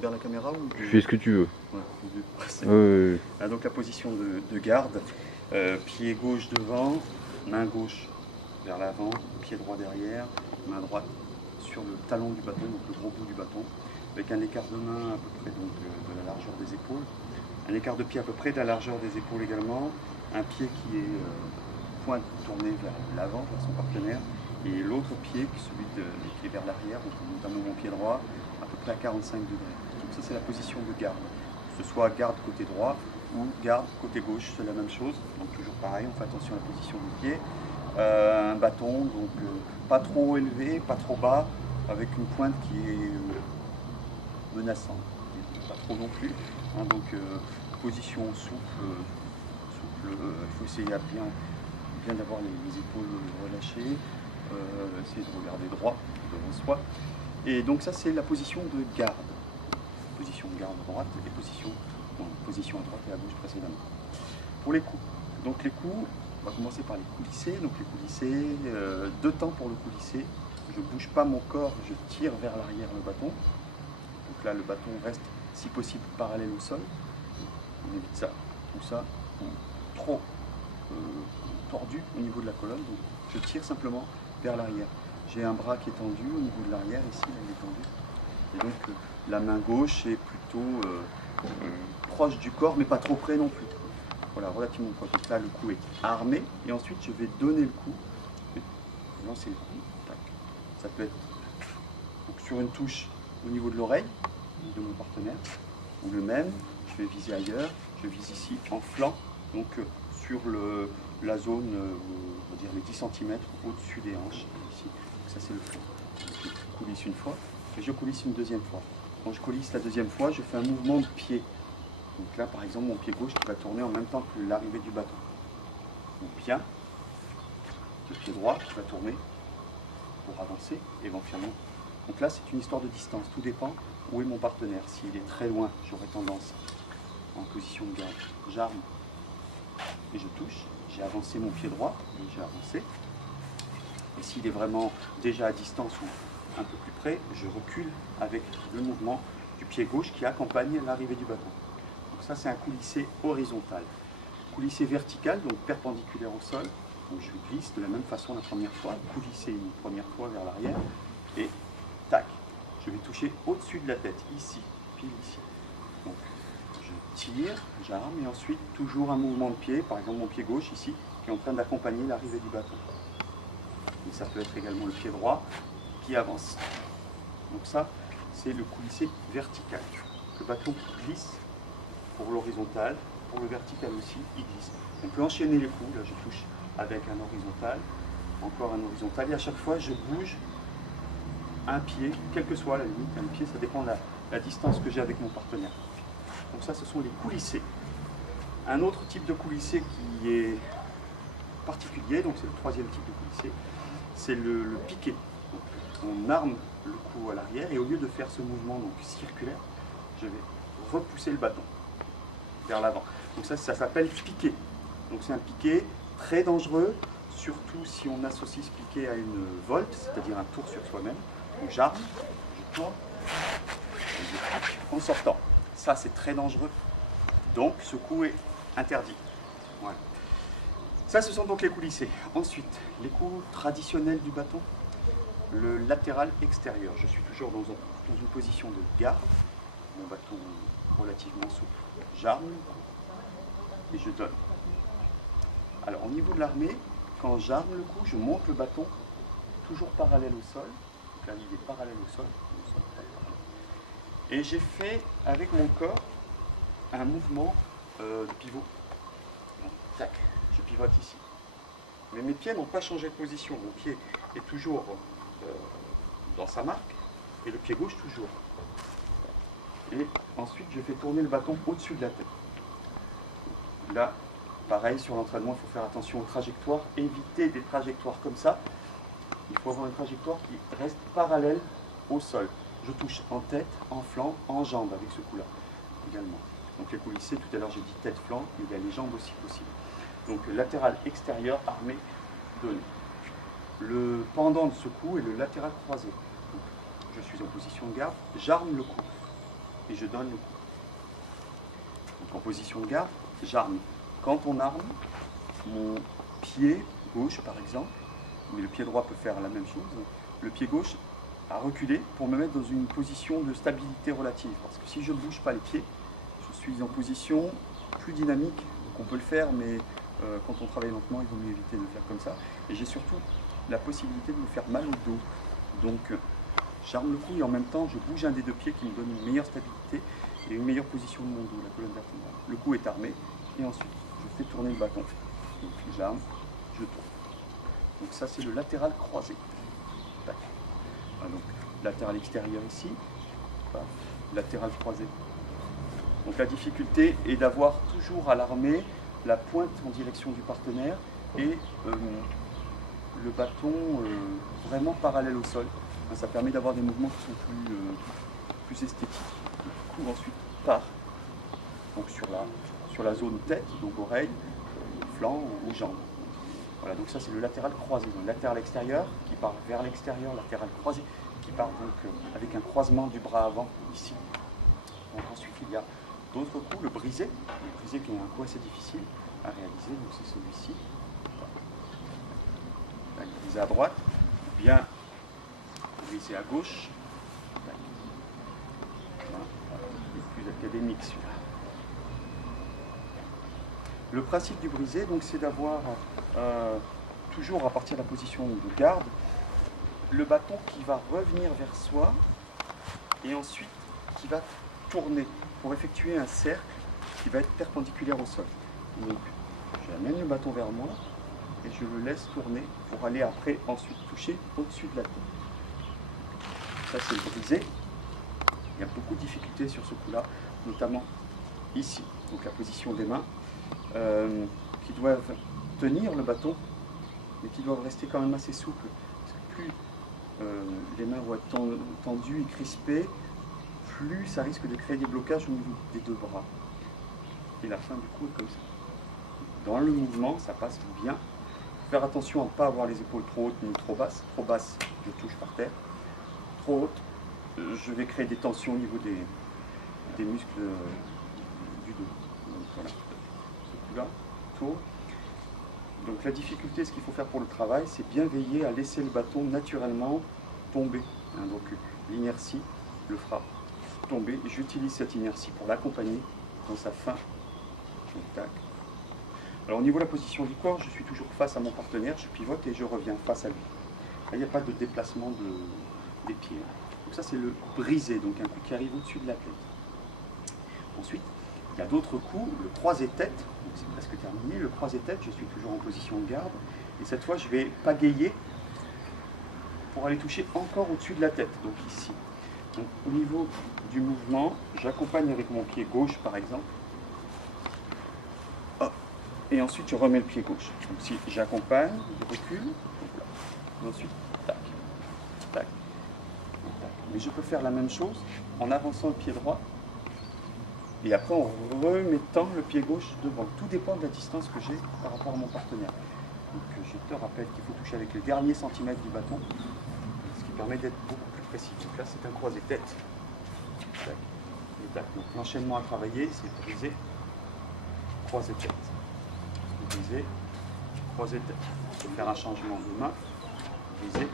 Vers la caméra ou Tu fais ce que tu veux. Ouais, donc la position de garde, pied gauche devant, main gauche vers l'avant, pied droit derrière, main droite sur le talon du bâton, donc le gros bout du bâton, avec un écart de main à peu près donc, de la largeur des épaules, un écart de pied à peu près de la largeur des épaules également, un pied qui est pointe tourné vers l'avant, vers son partenaire, et l'autre pied, qui est vers l'arrière, donc notamment mon pied droit, à peu près à 45 degrés. Donc ça c'est la position de garde. Que ce soit garde côté droit ou garde côté gauche, c'est la même chose. Donc toujours pareil, on fait attention à la position du pied. Un bâton, donc pas trop élevé, pas trop bas, avec une pointe qui est menaçante, pas trop non plus. Hein, donc position souple, il faut essayer à bien d'avoir les épaules relâchées, essayer de regarder droit devant soi. Et donc ça c'est la position de garde. Position de garde à droite et position à droite et à gauche précédemment. Pour les coups. Donc les coups, on va commencer par les coulissés. Donc les coulissés, 2 temps pour le coulissé. Je ne bouge pas mon corps, je tire vers l'arrière le bâton. Donc là le bâton reste si possible parallèle au sol. On évite ça, ou ça, ou trop tordu au niveau de la colonne. Donc je tire simplement vers l'arrière. J'ai un bras qui est tendu au niveau de l'arrière, ici là, il est tendu. Et donc la main gauche est plutôt proche du corps, mais pas trop près non plus. Voilà, relativement proche. Donc là, le coup est armé, et ensuite je vais donner le coup, je vais lancer le coup. Tac. Ça peut être donc, sur une touche au niveau de l'oreille de mon partenaire, ou le même, je vais viser ailleurs, je vise ici en flanc, donc sur la zone, on va dire les 10 cm au-dessus des hanches, ici. Donc, ça c'est le flanc. Je coulisse une fois, et je coulisse une deuxième fois. Quand je coulisse la deuxième fois, je fais un mouvement de pied. Donc là, par exemple, mon pied gauche qui va tourner en même temps que l'arrivée du bâton. Donc bien, le pied droit qui va tourner pour avancer éventuellement. Donc là, c'est une histoire de distance. Tout dépend où est mon partenaire. S'il est très loin, j'aurai tendance, en position de garde, j'arme et je touche. J'ai avancé mon pied droit, et j'ai avancé. Et s'il est vraiment déjà à distance ou un peu plus près, je recule avec le mouvement du pied gauche qui accompagne l'arrivée du bâton. Donc ça, c'est un coulissé horizontal. Coulissé vertical, donc perpendiculaire au sol. Donc je glisse de la même façon la première fois, coulisser une première fois vers l'arrière, et tac, je vais toucher au-dessus de la tête, ici, pile ici. Donc je tire, j'arme, et ensuite toujours un mouvement de pied, par exemple mon pied gauche ici, qui est en train d'accompagner l'arrivée du bâton. Et ça peut être également le pied droit qui avance. Donc ça, c'est le coulissé vertical. Le bâton qui glisse pour l'horizontal, pour le vertical aussi, il glisse. On peut enchaîner les coups, là je touche avec un horizontal, encore un horizontal, et à chaque fois je bouge un pied, quelle que soit la limite, un pied, ça dépend de la distance que j'ai avec mon partenaire. Donc ça, ce sont les coulissés. Un autre type de coulissé qui est particulier, donc c'est le troisième type de coulissé, c'est le piqué. Donc, on arme le cou à l'arrière, et au lieu de faire ce mouvement donc, circulaire, je vais repousser le bâton vers l'avant. Donc ça s'appelle piqué. Donc c'est un piqué très dangereux, surtout si on associe ce piqué à une volte, c'est-à-dire un tour sur soi-même. Donc j'arme, je tourne, et je pique en sortant. Ça c'est très dangereux, donc ce coup est interdit. Voilà. Ça, ce sont donc les coulissés. Ensuite, les coups traditionnels du bâton, le latéral extérieur. Je suis toujours dans une position de garde, mon bâton relativement souple. J'arme et je donne. Alors, au niveau de l'armée, quand j'arme le coup, je monte le bâton toujours parallèle au sol. Donc là, il est parallèle au sol. Et j'ai fait avec mon corps un mouvement de pivot. Donc, tac, je pivote ici. Mais mes pieds n'ont pas changé de position. Mon pied est toujours dans sa marque, et le pied gauche toujours. Et ensuite, je fais tourner le bâton au-dessus de la tête. Là, pareil, sur l'entraînement, il faut faire attention aux trajectoires, éviter des trajectoires comme ça. Il faut avoir une trajectoire qui reste parallèle au sol. Je touche en tête, en flanc, en jambe avec ce coup-là également. Donc les coulissés, tout à l'heure j'ai dit tête-flanc, mais il y a les jambes aussi possibles. Donc latéral extérieur, armé, donné. Le pendant de ce coup est le latéral croisé. Donc, je suis en position de garde, j'arme le coup. et je donne le coup. Donc en position de garde, j'arme. Quand on arme, mon pied gauche par exemple, mais le pied droit peut faire la même chose, le pied gauche a reculé pour me mettre dans une position de stabilité relative. Parce que si je ne bouge pas les pieds, je suis en position plus dynamique. Donc on peut le faire, mais quand on travaille lentement, il vaut mieux éviter de le faire comme ça. Et j'ai surtout la possibilité de me faire mal au dos. Donc j'arme le cou et en même temps je bouge un des deux pieds qui me donne une meilleure stabilité et une meilleure position de mon dos, la colonne vertébrale. Le cou est armé et ensuite je fais tourner le bâton. Donc j'arme, je tourne. Donc ça c'est le latéral croisé. Tac. Voilà, donc latéral extérieur ici, voilà, latéral croisé. Donc la difficulté est d'avoir toujours à l'armée la pointe en direction du partenaire et le bâton vraiment parallèle au sol. Ça permet d'avoir des mouvements qui sont plus esthétiques. Le coup ensuite part donc sur la zone tête, donc oreille, flanc ou jambes. Voilà, donc ça c'est le latéral croisé, donc latéral extérieur qui part vers l'extérieur, latéral croisé qui part donc avec un croisement du bras avant ici. Donc ensuite il y a d'autres coups, le brisé qui est un coup assez difficile à réaliser, donc c'est celui-ci. Brisé à droite, bien brisé à gauche. Voilà, il est plus académique celui-là. Le principe du brisé, donc, c'est d'avoir toujours à partir de la position de garde, le bâton qui va revenir vers soi et ensuite qui va tourner pour effectuer un cercle qui va être perpendiculaire au sol. Donc, j'amène le bâton vers moi et je le laisse tourner pour aller après ensuite toucher au-dessus de la tête. Ça c'est le brisé. Il y a beaucoup de difficultés sur ce coup-là, notamment ici, donc la position des mains, qui doivent tenir le bâton, mais qui doivent rester quand même assez souples. Parce que plus les mains vont être tendues et crispées, plus ça risque de créer des blocages au niveau des deux bras. Et la fin du coup est comme ça. Dans le mouvement, ça passe bien. Faire attention à ne pas avoir les épaules trop hautes ni trop basses. Trop basses, je touche par terre. Trop haute, je vais créer des tensions au niveau des muscles du dos. Donc voilà. Ce coup-là, tour. Donc la difficulté, ce qu'il faut faire pour le travail, c'est bien veiller à laisser le bâton naturellement tomber. Donc l'inertie le fera tomber. J'utilise cette inertie pour l'accompagner dans sa fin. Tac. Alors au niveau de la position du corps, je suis toujours face à mon partenaire, je pivote et je reviens face à lui. Là, il n'y a pas de déplacement des pieds. Donc ça c'est le brisé, donc un coup qui arrive au-dessus de la tête. Ensuite, il y a d'autres coups, le croisé-tête, donc c'est presque terminé. Le croisé-tête, je suis toujours en position de garde. Et cette fois, je vais pagayer pour aller toucher encore au-dessus de la tête, donc ici. Donc au niveau du mouvement, j'accompagne avec mon pied gauche par exemple. Et ensuite, je remets le pied gauche. Donc si j'accompagne, je recule, et ensuite, tac, tac, tac. Mais je peux faire la même chose en avançant le pied droit et après en remettant le pied gauche devant. Tout dépend de la distance que j'ai par rapport à mon partenaire. Donc je te rappelle qu'il faut toucher avec le dernier centimètre du bâton, ce qui permet d'être beaucoup plus précis. Donc là, c'est un croisé-tête. Tac, et tac. Donc l'enchaînement à travailler, c'est brisé, croisé-tête. Brisé, croisé tête. Je vais faire un changement de main, brisé,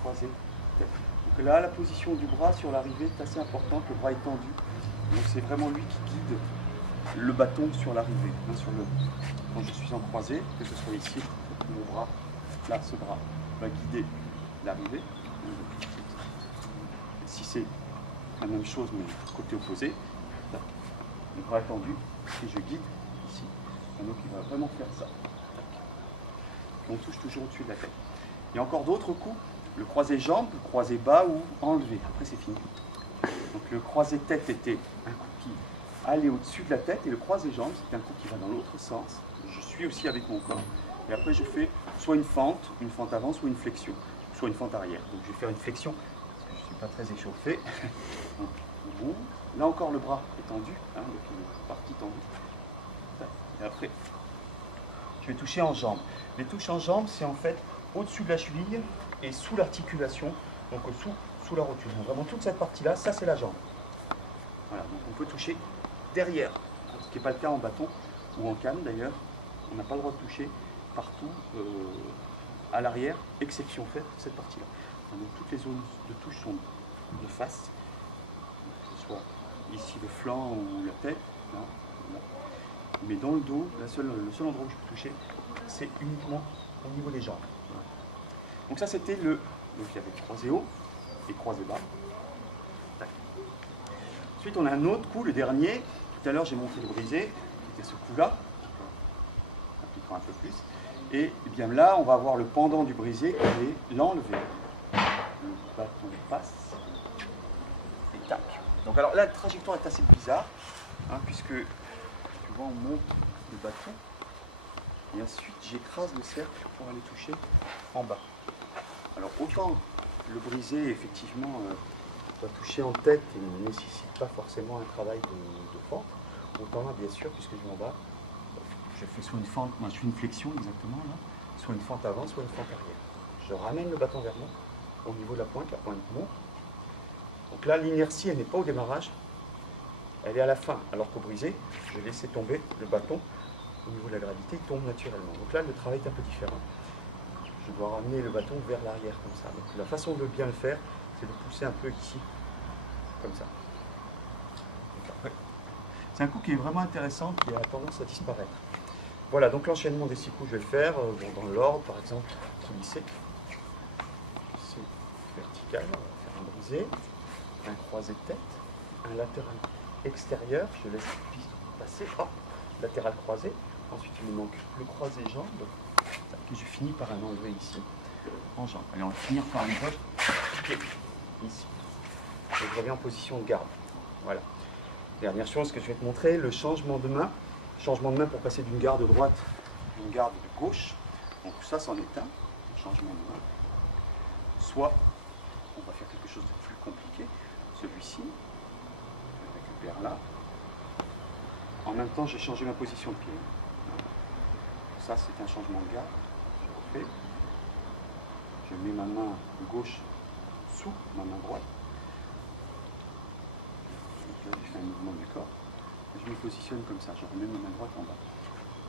croisé tête. Donc là, la position du bras sur l'arrivée est assez importante, le bras est tendu. Donc c'est vraiment lui qui guide le bâton sur l'arrivée. Quand je suis en croisé, que ce soit ici, mon bras, là, ce bras va guider l'arrivée. Si c'est la même chose, mais côté opposé, là, le bras est tendu et je guide ici. Donc il va vraiment faire ça. Et on touche toujours au-dessus de la tête. Il y a encore d'autres coups. Le croisé jambe, le croisé bas ou enlevé. Après c'est fini. Donc le croisé tête était un coup qui allait au-dessus de la tête et le croisé jambe c'est un coup qui va dans l'autre sens. Je suis aussi avec mon corps. Et après je fais soit une fente avant, soit une flexion, soit une fente arrière. Donc je vais faire une flexion parce que je ne suis pas très échauffé. Donc, bon. Là encore le bras est tendu, donc une partie tendue. Et après, je vais toucher en jambe. Les touches en jambe, c'est en fait au-dessus de la cheville et sous l'articulation, donc sous la rotule. Donc vraiment toute cette partie-là, ça c'est la jambe. Voilà, donc on peut toucher derrière, ce qui n'est pas le cas en bâton ou en canne d'ailleurs. On n'a pas le droit de toucher partout à l'arrière, exception faite de cette partie-là. Donc toutes les zones de touche sont de face, que ce soit ici le flanc ou la tête, là, là. Mais dans le dos, le seul endroit où je peux toucher, c'est uniquement au niveau des jambes. Voilà. Donc ça c'était le... Donc il y avait croisé haut et croisé bas. Tac. Ensuite on a un autre coup, le dernier. Tout à l'heure j'ai monté le brisé, qui était ce coup-là, appliquant un peu plus. Et bien là on va avoir le pendant du brisé qui est l'enlever. Le bâton passe et tac. Donc alors là la trajectoire est assez bizarre, hein, puisque tu vois on monte le bâton et ensuite j'écrase le cercle pour aller toucher en bas. Alors autant le brisé effectivement doit toucher en tête et ne nécessite pas forcément un travail de fente, autant là bien sûr puisque je vais en bas, je fais soit une fente, moi je fais une flexion exactement là, soit une fente avant, soit une fente arrière. Je ramène le bâton vers moi au niveau de la pointe monte. Donc là l'inertie elle n'est pas au démarrage, elle est à la fin, alors qu'au brisé, je vais laisser tomber le bâton au niveau de la gravité, il tombe naturellement. Donc là le travail est un peu différent. Je dois ramener le bâton vers l'arrière comme ça. Donc la façon de bien le faire, c'est de pousser un peu ici, comme ça. C'est un coup qui est vraiment intéressant, qui a tendance à disparaître. Voilà, donc l'enchaînement des 6 coups, je vais le faire dans l'ordre, par exemple, lisser. C'est vertical, on va faire un brisé, un croisé de tête, un latéral extérieur, je laisse le piston passer, hop, latéral croisé. Ensuite, il me manque le croisé jambe, que je finis par un enlever ici, en jambe. Allez, on va finir par une gauche, ici. Je reviens en position de garde. Voilà. Dernière chose que je vais te montrer, le changement de main. Changement de main pour passer d'une garde droite à une garde de gauche. Donc ça, c'en est un, changement de main. Soit, on va faire quelque chose de plus compliqué, celui-ci, je récupère là. En même temps, j'ai changé ma position de pied. Ça, c'est un changement de garde. Je refais. Je mets ma main gauche sous ma main droite. Donc là, j'ai fait un mouvement du corps. Et je me positionne comme ça. Je remets ma main droite en bas.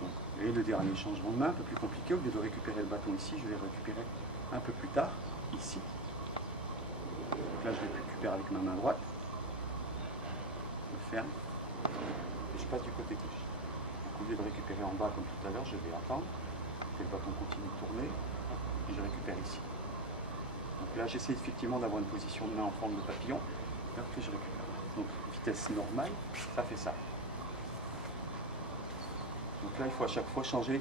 Donc, et le dernier changement de main, un peu plus compliqué, au lieu de récupérer le bâton ici, je vais le récupérer un peu plus tard, ici. Donc là, je le récupère avec ma main droite. Je ferme. Et je passe du côté gauche. Donc, au lieu de récupérer en bas comme tout à l'heure, je vais attendre. Que le bâton continue de tourner. Et je récupère ici. Donc là, j'essaie effectivement d'avoir une position de main en forme de papillon. Là, que je récupère. Donc, vitesse normale, ça fait ça. Donc là, il faut à chaque fois changer.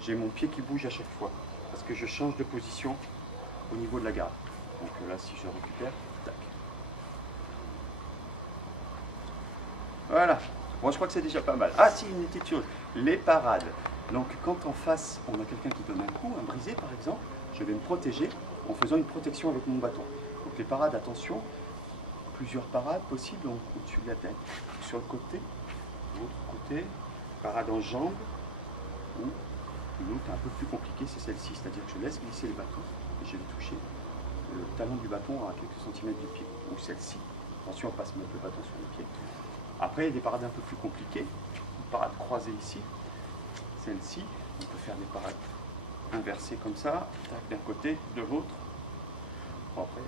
J'ai mon pied qui bouge à chaque fois. Parce que je change de position au niveau de la garde. Donc là, si je récupère, tac. Voilà. Bon, je crois que c'est déjà pas mal. Ah si, une petite chose. Les parades. Donc quand en face, on a quelqu'un qui donne un coup, un brisé par exemple, je vais me protéger en faisant une protection avec mon bâton. Donc les parades, attention, plusieurs parades possibles au-dessus de la tête, sur le côté, l'autre côté, parade en jambe, ou une autre un peu plus compliquée, c'est celle-ci, c'est-à-dire que je laisse glisser le bâton et je vais toucher le talon du bâton à quelques centimètres du pied, ou celle-ci. Attention à ne pas se mettre le bâton sur le pied. Après, il y a des parades un peu plus compliquées, une parade croisée ici, celle-ci, on peut faire des parades inversées comme ça, d'un côté, de l'autre. Bon, après,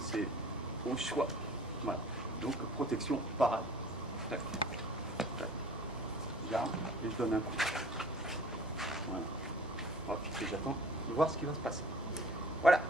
c'est au choix. Voilà. Donc, protection, parade. Tac, tac. J'arme et je donne un coup. Voilà. Hop, et j'attends de voir ce qui va se passer. Voilà.